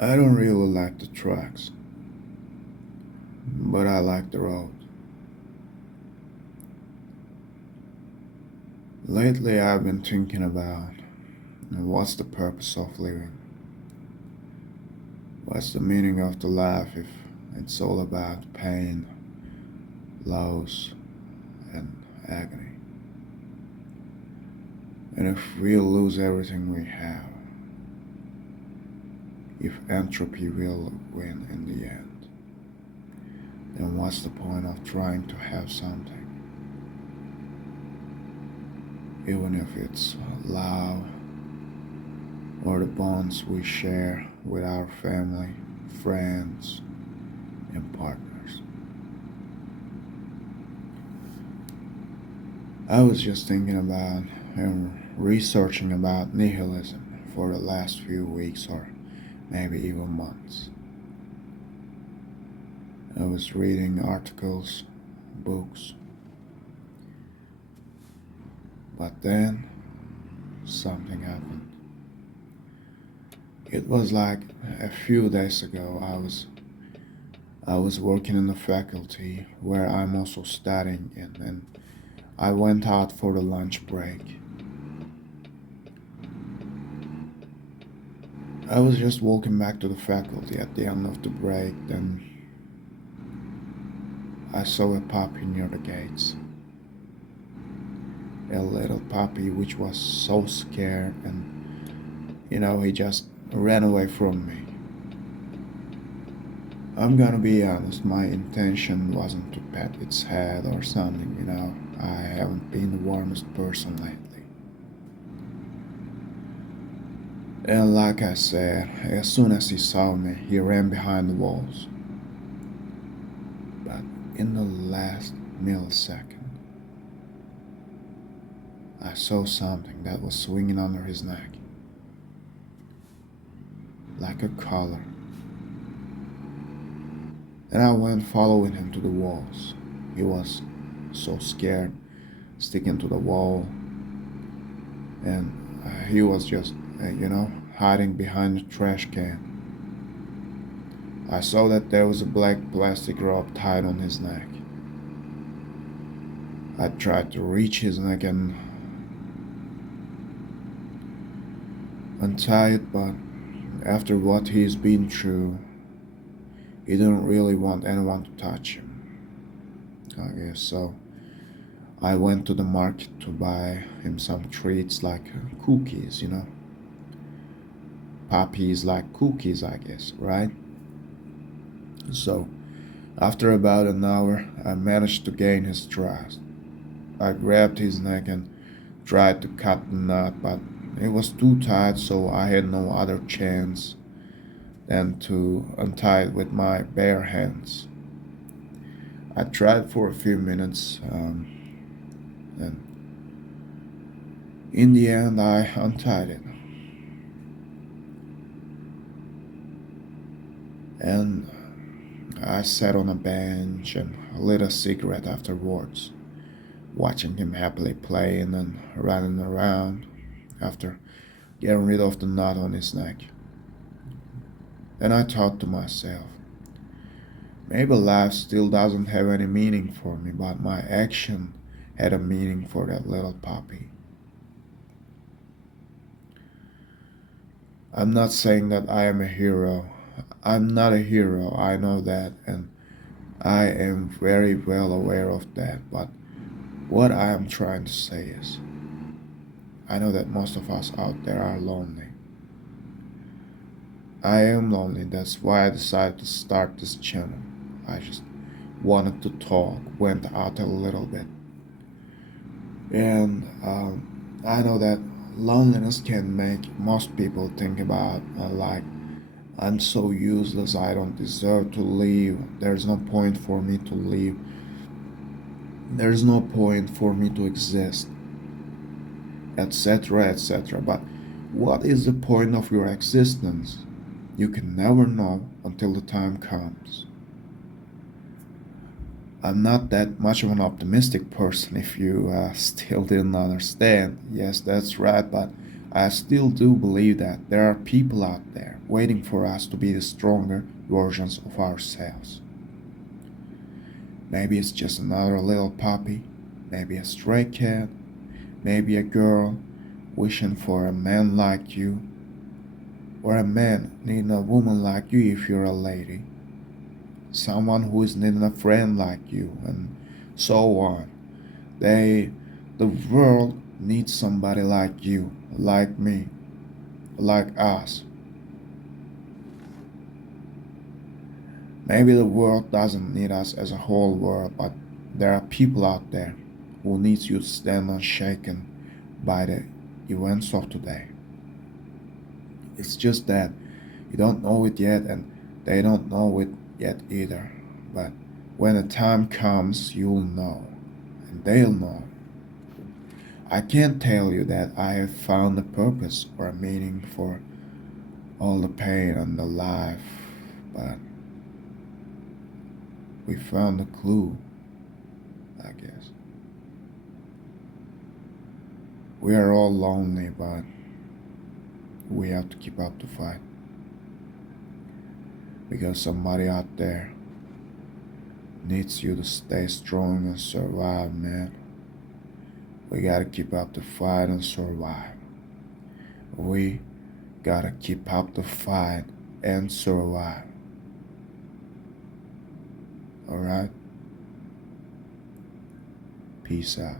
I don't really like the tracks, but I like the road. Lately, I've been thinking about what's the purpose of living? What's the meaning of the life if it's all about pain, loss, and agony? And if we lose everything we have, if entropy will win in the end, then what's the point of trying to have something? Even if it's love or the bonds we share with our family, friends, and partners. I was just thinking about and researching about nihilism for the last few weeks or maybe even months. I was reading articles, books, but then something happened. It was like a few days ago. I was working in the faculty where I'm also studying in, and I went out for the lunch break. I was just walking back to the faculty at the end of the break, then I saw a puppy near the gates. A little puppy which was so scared, and he just ran away from me. I'm gonna be honest, my intention wasn't to pet its head or something. I haven't been the warmest person lately. And like I said, as soon as he saw me, he ran behind the walls. But in the last millisecond, I saw something that was swinging under his neck, like a collar. And I went following him to the walls. He was so scared, sticking to the wall, and he was just, hiding behind the trash can. I saw that there was a black plastic rope tied on his neck. I tried to reach his neck and untie it, but after what he's been through, he didn't really want anyone to touch him, I guess. So I went to the market to buy him some treats like cookies. Puppies like cookies, I guess, right? So after about an hour, I managed to gain his trust. I grabbed his neck and tried to cut the knot, but it was too tight, so I had no other chance than to untie it with my bare hands. I tried for a few minutes, and in the end, I untied it. And I sat on a bench and lit a cigarette afterwards, watching him happily playing and running around after getting rid of the knot on his neck. And I thought to myself, maybe life still doesn't have any meaning for me, but my action had a meaning for that little puppy. I'm not saying that I am a hero. I'm not a hero, I know that, and I am very well aware of that, but what I am trying to say is, I know that most of us out there are lonely. I am lonely, that's why I decided to start this channel. I just wanted to talk, went out a little bit. And I know that loneliness can make most people think about like, I'm so useless, I don't deserve to live, there's no point for me to live, there's no point for me to exist, etc., etc. But what is the point of your existence? You can never know until the time comes. I'm not that much of an optimistic person, if you still didn't understand. Yes, that's right, but I still do believe that there are people out there, waiting for us to be the stronger versions of ourselves. Maybe it's just another little puppy, maybe a stray cat, maybe a girl wishing for a man like you, or a man needing a woman like you if you're a lady, someone who is needing a friend like you, and so on. The world needs somebody like you, like me, like us. Maybe the world doesn't need us as a whole world, but there are people out there who need you to stand unshaken by the events of today. It's just that you don't know it yet, and they don't know it yet either. But when the time comes, you'll know, and they'll know. I can't tell you that I have found a purpose or a meaning for all the pain and the life, but we found a clue, I guess. We are all lonely, but we have to keep up the fight. Because somebody out there needs you to stay strong and survive, man. We gotta keep up the fight and survive. We gotta keep up the fight and survive. Alright? Peace out.